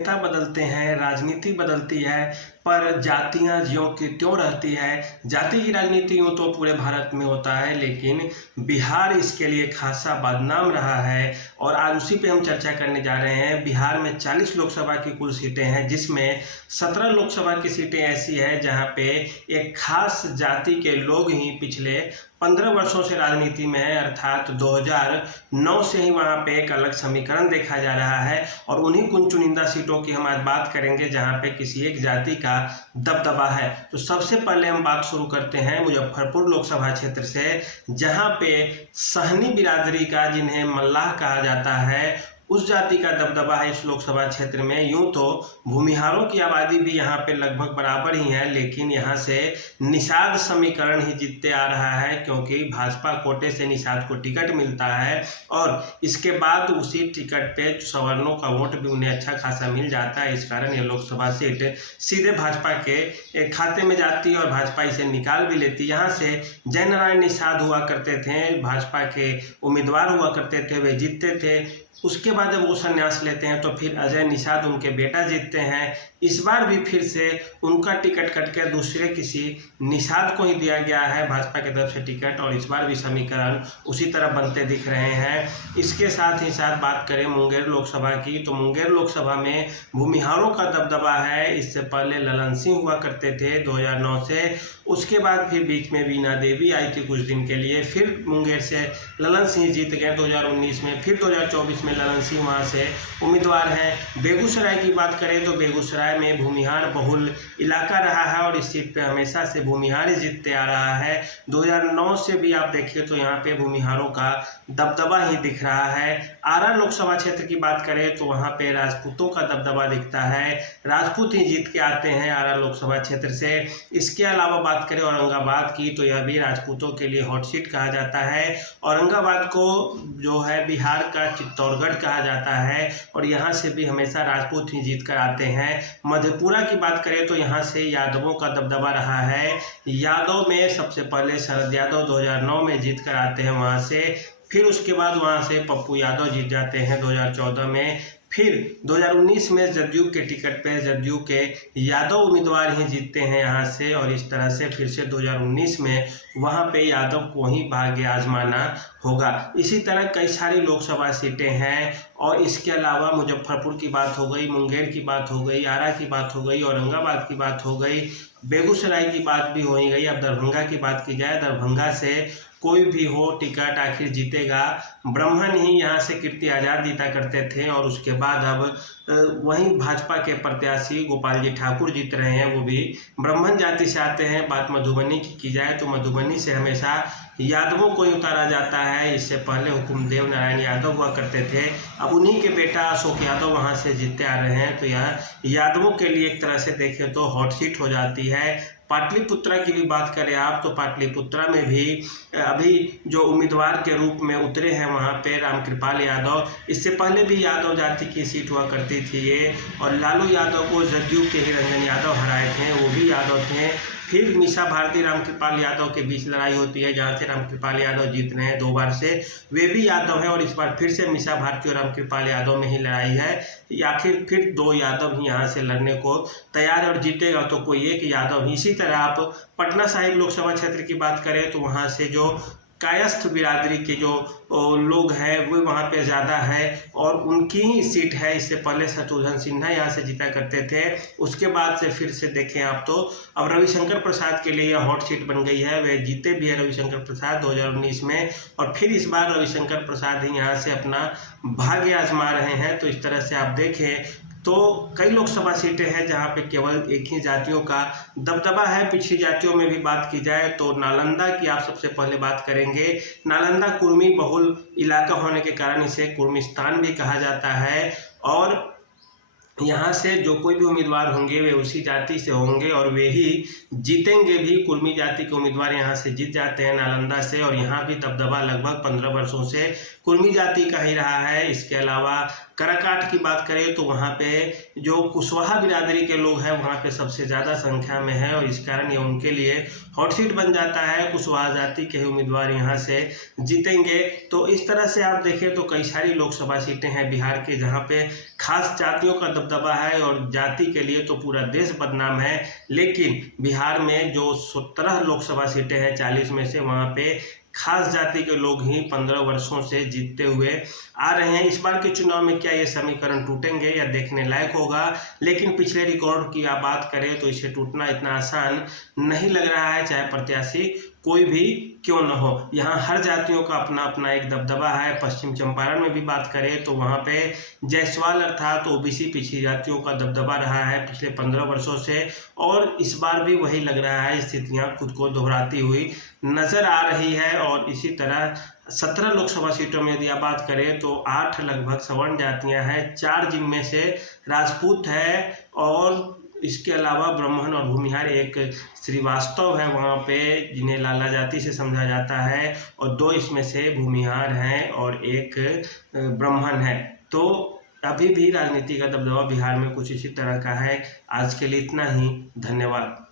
नेता बदलते हैं, राजनीति बदलती है, पर जातियाँ ज्यों की त्यों रहती है। जाति की राजनीति यूँ तो पूरे भारत में होता है, लेकिन बिहार इसके लिए खासा बदनाम रहा है और आज उसी पे हम चर्चा करने जा रहे हैं। बिहार में 40 लोकसभा की कुल सीटें हैं, जिसमें 17 लोकसभा की सीटें ऐसी हैं जहाँ पे एक खास जाति के लोग ही पिछले 15 वर्षों से राजनीति में है, अर्थात 2009 से ही वहाँ पे एक अलग समीकरण देखा जा रहा है। और उन्हीं कुछ चुनिंदा सीटों की हम आज बात करेंगे जहाँ पे किसी एक जाति का दबदबा है। तो सबसे पहले हम बात शुरू करते हैं मुजफ्फरपुर लोकसभा क्षेत्र से, जहाँ पे सहनी बिरादरी का, जिन्हें मल्लाह कहा जाता है, उस जाति का दबदबा है इस लोकसभा क्षेत्र में। यूं तो भूमिहारों की आबादी भी यहाँ पे लगभग बराबर ही है, लेकिन यहाँ से निषाद समीकरण ही जीतते आ रहा है, क्योंकि भाजपा कोटे से निषाद को टिकट मिलता है और इसके बाद उसी टिकट पे सवर्णों का वोट भी उन्हें अच्छा खासा मिल जाता है। इस कारण ये लोकसभा सीट सीधे भाजपा के खाते में जाती है और भाजपा इसे निकाल भी लेती। यहाँ से जयनारायण निषाद हुआ करते थे, भाजपा के उम्मीदवार हुआ करते थे, वे जीतते थे। उसके बाद जब वो संन्यास लेते हैं तो फिर अजय निषाद उनके बेटा जीतते हैं। इस बार भी फिर से उनका टिकट कट के दूसरे किसी निषाद को ही दिया गया है भाजपा की तरफ से टिकट, और इस बार भी समीकरण उसी तरह बनते दिख रहे हैं। इसके साथ ही साथ बात करें मुंगेर लोकसभा की, तो मुंगेर लोकसभा में भूमिहारों का दबदबा है। इससे पहले ललन सिंह हुआ करते थे 2009 से, उसके बाद फिर बीच में वीणा देवी आई थी कुछ दिन के लिए, फिर मुंगेर से ललन सिंह जीत गए 2019 में, फिर 2024 में ललन सिंह वहाँ से उम्मीदवार हैं। बेगूसराय की बात करें तो बेगूसराय में भूमिहार बहुल इलाका रहा है और इस सीट पे हमेशा से भूमिहार ही जीतते आ रहा है। 2009 से भी आप देखिए तो यहाँ पे भूमिहारों का दबदबा ही दिख रहा है। आरा लोकसभा क्षेत्र की बात करें तो वहाँ पे राजपूतों का दबदबा दिखता है, राजपूत ही जीत के आते हैं आरा लोकसभा क्षेत्र से। इसके अलावा बात करें औरंगाबाद की, तो यह भी राजपूतों के लिए हॉट सीट कहा जाता है। औरंगाबाद को जो है बिहार का चित्तौड़गढ़ कहा जाता है और यहाँ से भी हमेशा राजपूत ही जीत कर आते हैं। मधेपुरा की बात करें तो यहाँ से यादवों का दबदबा रहा है। यादव में सबसे पहले शरद यादव 2009 में जीत कर आते हैं वहाँ से, फिर उसके बाद वहाँ से पप्पू यादव जीत जाते हैं 2014 में, फिर 2019 में जदयू के टिकट पे जदयू के यादव उम्मीदवार ही जीतते हैं यहाँ से, और इस तरह से फिर से 2019 में वहाँ पे यादव को ही भाग्य आजमाना होगा। इसी तरह कई सारी लोकसभा सीटें हैं और इसके अलावा मुजफ्फरपुर की बात हो गई, मुंगेर की बात हो गई, आरा की बात हो गई, औरंगाबाद की बात हो गई, बेगूसराय की बात भी हो ही गई। अब दरभंगा की बात की जाए, दरभंगा से कोई भी हो टिकट आखिर जीतेगा। ब्राह्मण ही यहाँ से कीर्ति आज़ाद जीता करते थे और उसके बाद अब वहीं भाजपा के प्रत्याशी गोपाल जी ठाकुर जीत रहे हैं, वो भी ब्राह्मण जाति से आते हैं। बात मधुबनी की जाए तो मधुबनी से हमेशा यादवों को ही उतारा जाता है। इससे पहले हुकुमदेव नारायण यादव हुआ करते थे, अब उन्हीं के बेटा अशोक यादव वहाँ से जीतते आ रहे हैं। तो यह यादवों के लिए एक तरह से देखें तो हॉट सीट हो जाती है। पाटलिपुत्रा की भी बात करें आप, तो पाटलिपुत्रा में भी अभी जो उम्मीदवार के रूप में उतरे हैं वहाँ पे रामकृपाल यादव, इससे पहले भी यादव जाति की सीट हुआ करती थी ये, और लालू यादव को जदयू के ही रंजन यादव हराए थे, वो भी यादव थे। फिर मीसा भारती रामकृपाल यादव के बीच लड़ाई होती है, जहाँ से रामकृपाल यादव जीत रहे हैं 2 बार से, वे भी यादव हैं, और इस बार फिर से मीसा भारती और रामकृपाल यादव में ही लड़ाई है। आखिर फिर 2 यादव ही यहाँ से लड़ने को तैयार है और जीतेगा तो कोई एक यादव ही। इसी तरह आप पटना साहिब लोकसभा क्षेत्र की बात करें तो वहाँ से जो कायस्थ बिरादरी के जो लोग हैं वो वहाँ पे ज़्यादा है और उनकी ही सीट है। इससे पहले शत्रुघ्न सिन्हा यहाँ से जीता करते थे, उसके बाद से फिर से देखें आप तो अब रविशंकर प्रसाद के लिए यह हॉट सीट बन गई है। वे जीते भी है रविशंकर प्रसाद 2019 में, और फिर इस बार रविशंकर प्रसाद ही यहाँ से अपना भाग्य आजमा रहे हैं। तो इस तरह से आप देखें तो कई लोकसभा सीटें हैं जहां पे केवल एक ही जातियों का दबदबा है। पिछड़ी जातियों में भी बात की जाए तो नालंदा की आप सबसे पहले बात करेंगे। नालंदा कुर्मी बहुल इलाका होने के कारण इसे कुर्मिस्तान भी कहा जाता है, और यहाँ से जो कोई भी उम्मीदवार होंगे वे उसी जाति से होंगे और वे ही जीतेंगे भी। कुर्मी जाति के उम्मीदवार यहाँ से जीत जाते हैं नालंदा से, और यहाँ भी दबदबा लगभग 15 वर्षों से कुर्मी जाति का ही रहा है। इसके अलावा कराकाट की बात करें तो वहाँ पे जो कुशवाहा बिरादरी के लोग हैं वहाँ पे सबसे ज़्यादा संख्या में है, और इस कारण ये उनके लिए हॉट सीट बन जाता है। कुशवाहा जाति के उम्मीदवार यहाँ से जीतेंगे। तो इस तरह से आप देखें तो कई सारी लोकसभा सीटें हैं बिहार के जहाँ पे खास जातियों का दबदबा है और जाति के लिए तो पूरा देश बदनाम है। लेकिन बिहार में जो 17 लोकसभा सीटें हैं 40 में से, वहाँ पे खास जाति के लोग ही 15 वर्षों से जीतते हुए आ रहे हैं। इस बार के चुनाव में क्या ये समीकरण टूटेंगे या देखने लायक होगा, लेकिन पिछले रिकॉर्ड की आप बात करें तो इसे टूटना इतना आसान नहीं लग रहा है, चाहे प्रत्याशी कोई भी क्यों न हो। यहाँ हर जातियों का अपना अपना एक दबदबा है। पश्चिम चंपारण में भी बात करें तो वहाँ पे जायसवाल अर्थात ओबीसी पिछड़ी जातियों का दबदबा रहा है पिछले 15 वर्षों से, और इस बार भी वही लग रहा है। स्थितियाँ खुद को दोहराती हुई नजर आ रही है। और इसी तरह 17 लोकसभा सीटों में यदि आप बात करें तो 8 लगभग सवर्ण जातियां हैं, 4 जिनमें से राजपूत है, और इसके अलावा ब्राह्मण और भूमिहार एक श्रीवास्तव है वहाँ पे, जिन्हें लाला जाति से समझा जाता है, और 2 इसमें से भूमिहार हैं और एक ब्राह्मण है। तो अभी भी राजनीति का दबदबा बिहार में कुछ इसी तरह का है। आज के लिए इतना ही, धन्यवाद।